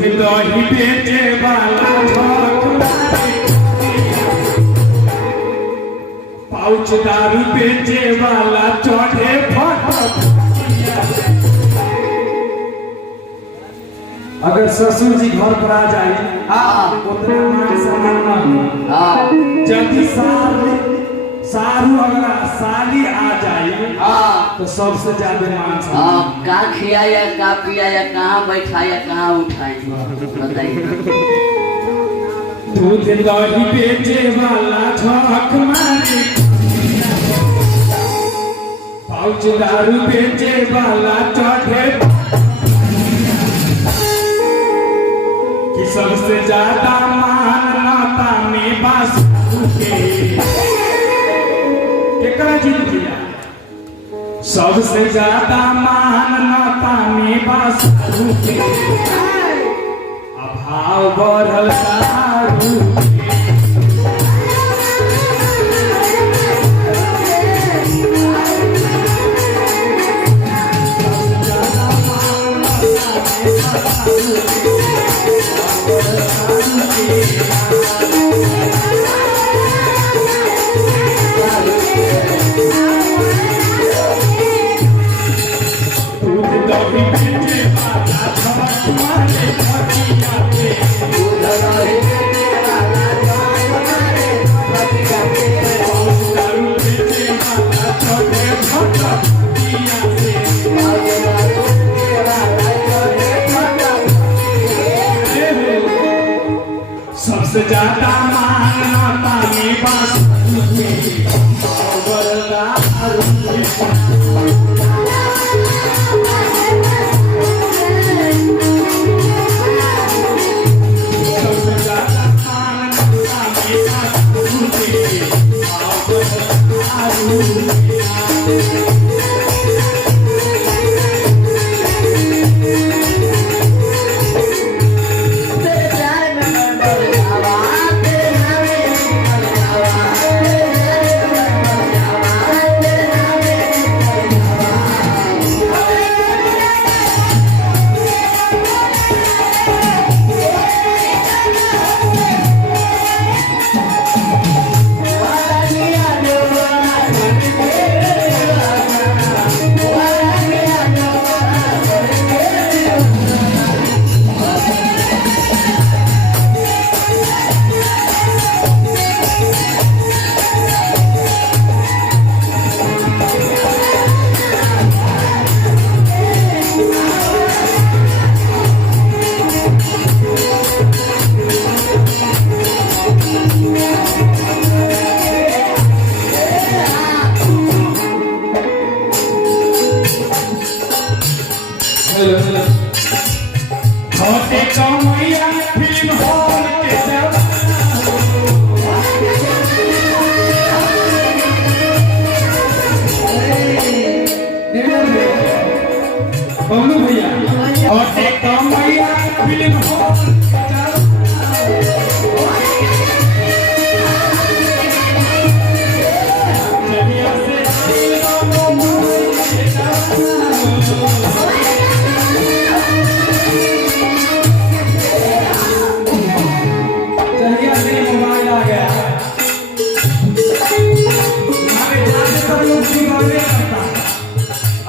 दूध दही बेचे वाला पाउच दारू बेचे वाला चढ़े फटक। अगर ससुर जी घर पर आ जाए उतना मान सम्मान जल्दी सारू अगर साली आ जाए तो सबसे ज्यादा मान सम्मान। का खियाया का पियाया कहाँ बैठाया कहाँ उठाया बताइए। दूध दही बेचे वाला झक मारे पाउच दारू बेचे वाला चढ़े कि सबसे ज्यादा मानता में बस सबसे ज्यादा मानता में बस अभाव बढ़ल दारू सबसे ज्यादा मानता में बस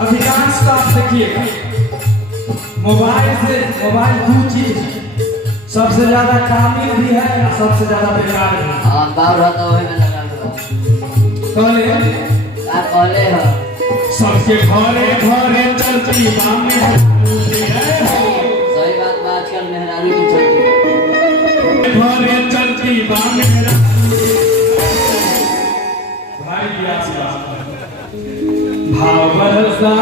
अधिकांश तो आप देखिएगा मोबाइल दो चीज सबसे ज्यादा कामिल भी है और सबसे ज्यादा बेकार भी है। हां बाहर तो वही में लगा लो कहले हो सबके घरे घरे चलती मामे सही बात आजकल मेहरारू की चलती घरे चलती मामे भाई दिया सी बात भाव बरसा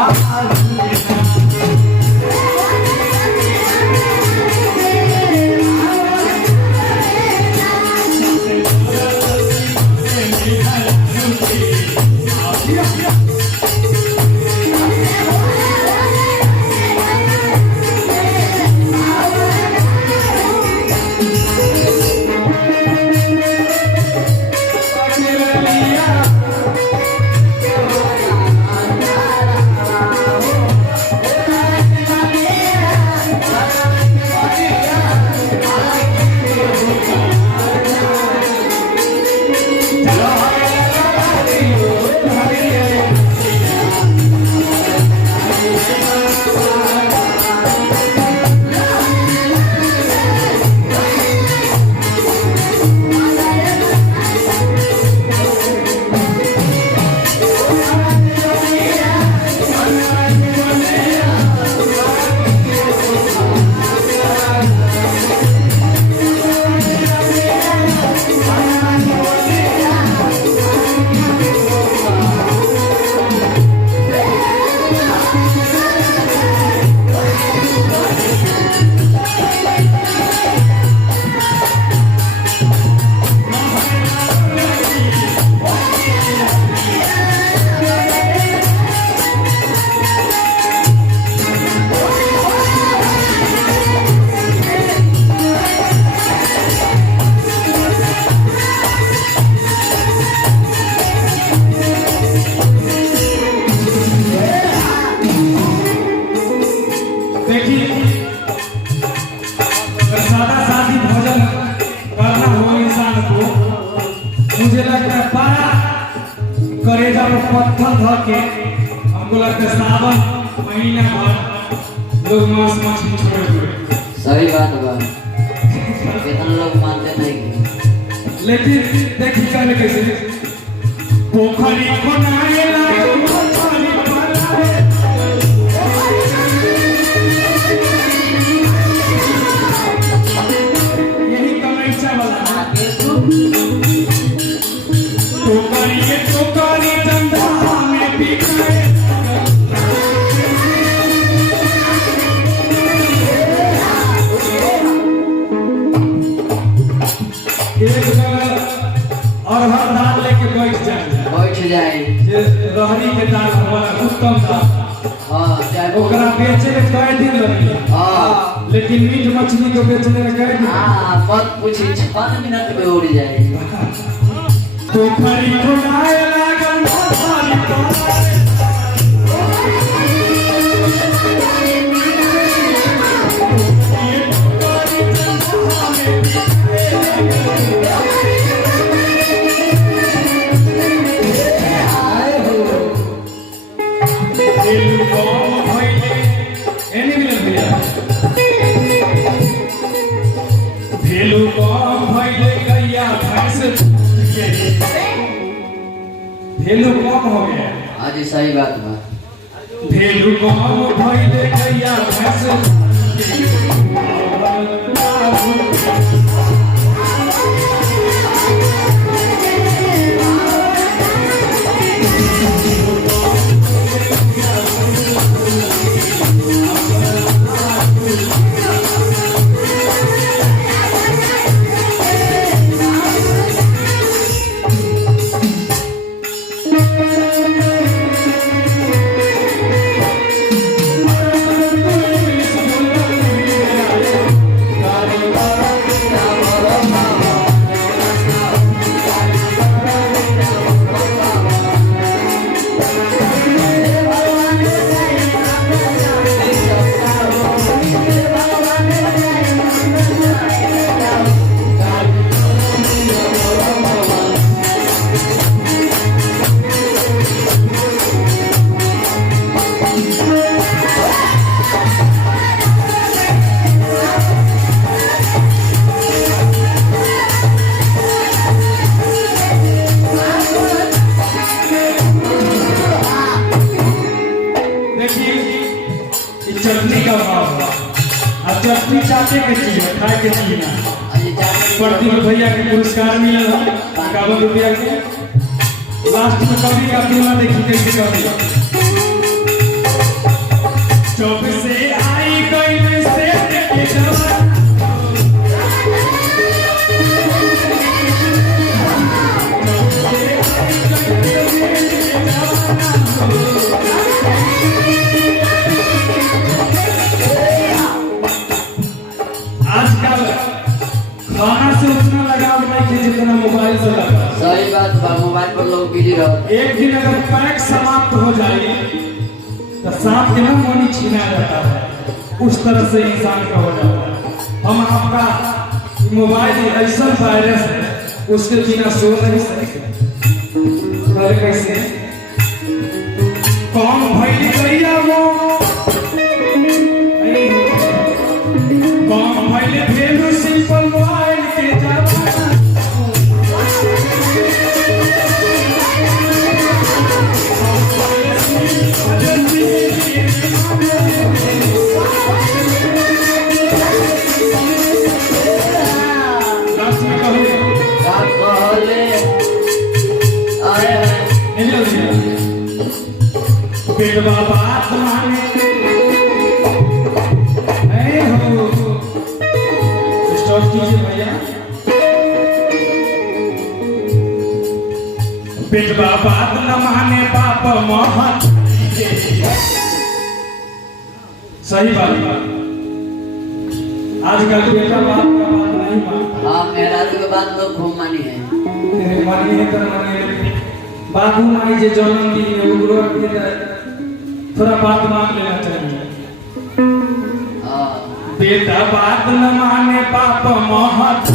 पत्थर ध के हमको लगता है सावन महीना भर लोग मांस मछली छोड़ देते। सही बात बा, कितना लोग मानते नहीं। लेकिन देखी कहने कैसे पोखरी बनाए लागे पोखरी बनाए यही कमैचा वाला टोकरी धंधा में बिकाए एक जगह और हर दाल लेके बैठ जाए जे रहरी के दाल हमारा उत्तम दाल। हाँ चाहे ओकरा बेचे में कई दिन लगी। हाँ लेकिन मीट मछली को बेचने में कई दिन। हाँ मत पूछी 5 मिनट में उड़ जाए। पोखरी खुदाए लागल पोखरी खुदाए भेलू कम भइले गैया भैंस भेलू कम हो गया। हाँ जी सही बात बा। भेलू कम भइले गैया भैंस चटनी का भाव अब चटनी चाटे के चीज खाए के चीज ना प्रदीप भैया के पुरस्कार मिला 51 रुपया के। लास्ट में कवि का तुलना देखी कैसे कवि चौक से आई गई से आजकल खाना से उतना लगाव नहीं है जितना मोबाइल से लगा। सही बात बा, मोबाइल पर लोग बिजी रहते। एक दिन अगर पैक समाप्त हो जाए तो सांप के ना मोनी छीना जाता है, उस तरह से इंसान का हो जाता है। हम आपका मोबाइल ऐसा वायरस है उसके बिना सो नहीं सकते। कैसे कौन भाई गैया वो कौन भाई भेलू सिंपल मोबाइल के जमाना पेटवा बात माने ऐ हो स्टॉप कीजिए भैया। पेटवा बात न माने बाप महत सही बात। आजकल बेटा बाप का बात नहीं मानता। हाँ मेरा के बात लोग खूब मानी है। तेरे मानी है तर मानी बाबू माई जे जन्म दी है उगरो के थोड़ा बात मान लेना चाहिए। बेटा बात न माने बाप महत